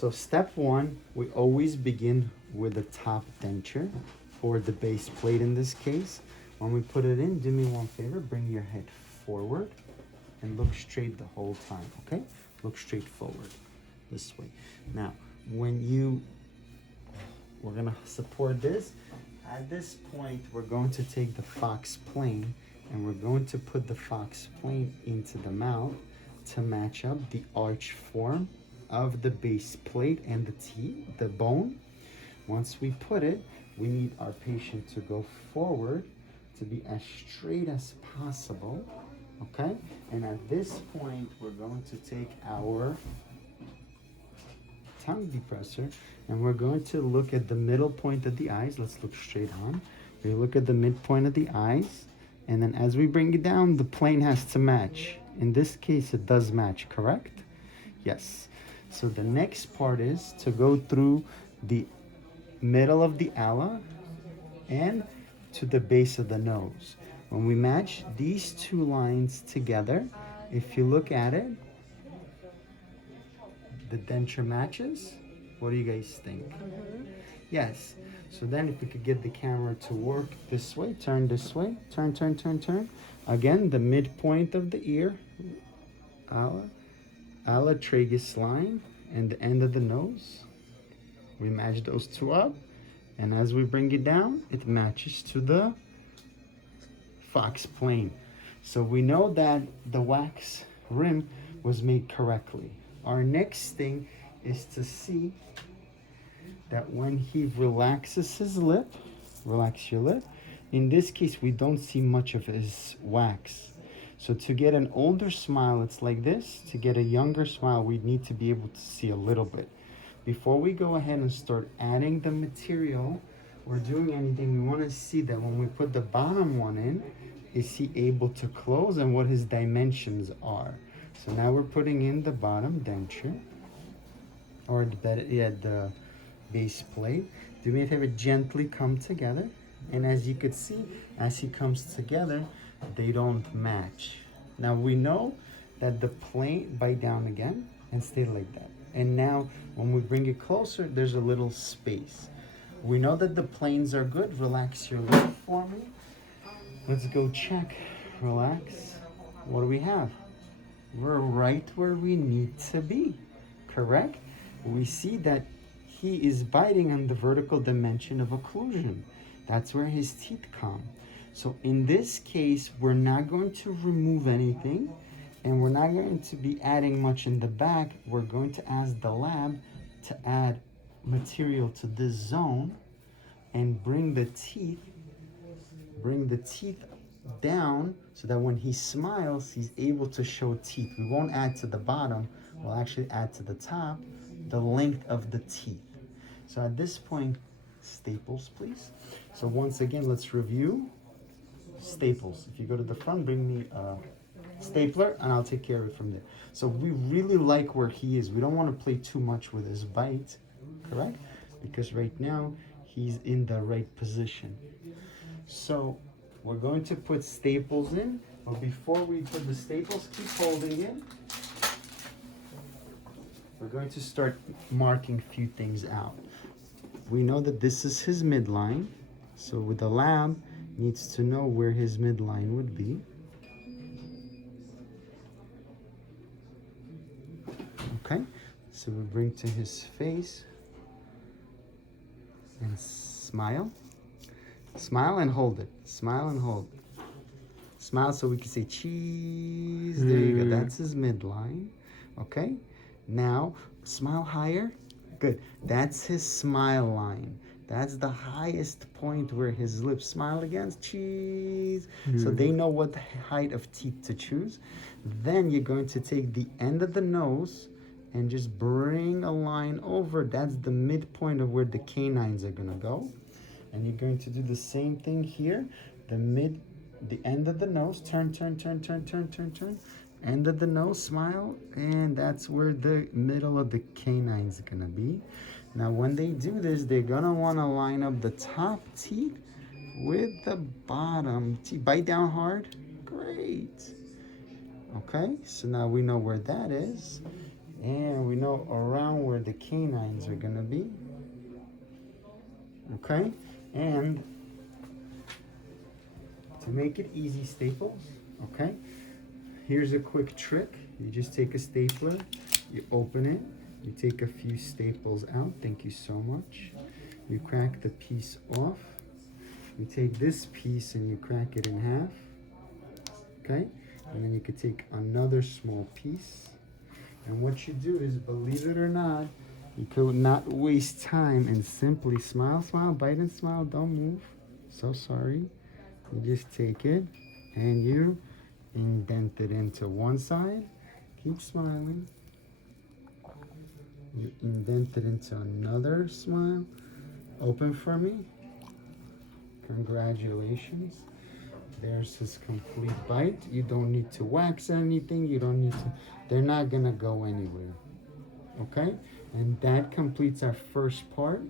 So step one, we always begin with the top denture, or the base plate in this case. When we put it in, do me one favor, bring your head forward and look straight the whole time, okay? Look straight forward, this way. Now, we're gonna support this. At this point, we're going to take the fox plane and we're going to put the fox plane into the mouth to match up the arch form of the base plate and the teeth, the bone. Once we put it, we need our patient to go forward to be as straight as possible, okay? And at this point, we're going to take our tongue depressor and we're going to look at the middle point of the eyes. Let's look straight on. We look at the midpoint of the eyes, and then as we bring it down, the plane has to match. In this case, it does match, correct? Yes. So the next part is to go through the middle of the ala and to the base of the nose. When we match these two lines together, if you look at it, the denture matches. What do you guys think? Yes. So then if we could get the camera to work this way, turn this way, turn, turn, turn, turn. Again, the midpoint of the ear, ala tragus line, and the end of the nose. We match those two up, and as we bring it down, it matches to the fox plane. So we know that the wax rim was made correctly. Our next thing is to see that when he relaxes his lip, relax your lip, in this case we don't see much of his wax. So to get an older smile, it's like this. To get a younger smile, we need to be able to see a little bit. Before we go ahead and start adding the material or doing anything, we want to see that when we put the bottom one in, is he able to close and what his dimensions are. So now we're putting in the bottom denture, or the base plate. Do me a favor, gently come together. And as you could see, as he comes together, they don't match. Now we know that the plane, bite down again and stay like that. And now when we bring it closer, there's a little space. We know that the planes are good. Relax your lip for me. Let's go check. Relax. What do we have? We're right where we need to be, correct? We see that he is biting on the vertical dimension of occlusion. That's where his teeth come. So in this case, we're not going to remove anything, and we're not going to be adding much in the back. We're going to ask the lab to add material to this zone and bring the teeth down so that when he smiles, he's able to show teeth. We won't add to the bottom, we'll actually add to the top the length of the teeth. So at this point, staples, please. So once again, let's review. Staples. If you go to the front, bring me a stapler and I'll take care of it from there. So we really like where he is. We don't want to play too much with his bite, correct? Because right now, he's in the right position. So we're going to put staples in, but before we put the staples, keep holding it. We're going to start marking a few things out. We know that this is his midline, so with the lab, needs to know where his midline would be. Okay, so we bring to his face and smile. Smile and hold it. Smile and hold it. Smile so we can say cheese. There you go. That's his midline. Okay. Now smile higher. Good. That's his smile line. That's the highest point where his lips smile against. Cheese. So they know what height of teeth to choose. Then you're going to take the end of the nose and just bring a line over. That's the midpoint of where the canines are gonna go. And you're going to do the same thing here. The end of the nose, turn, turn, turn, turn, turn, turn, turn. End of the nose, smile, and that's where the middle of the canine is gonna be. Now when they do this, they're gonna wanna line up the top teeth with the bottom teeth. Bite down hard, great. Okay, so now we know where that is. And we know around where the canines are gonna be. Okay? And to make it easy, staples, okay? Here's a quick trick. You just take a stapler, you open it, you take a few staples out, thank you so much. You crack the piece off. You take this piece and you crack it in half, okay? And then you could take another small piece. And what you do is, believe it or not, you could not waste time and simply smile, smile, bite and smile, don't move. So sorry. You just take it and you indent it into one side. Keep smiling. You indent it into another smile. Open for me. Congratulations. There's his complete bite. You don't need to wax anything. You don't need to, they're not gonna go anywhere. Okay? And that completes our first part.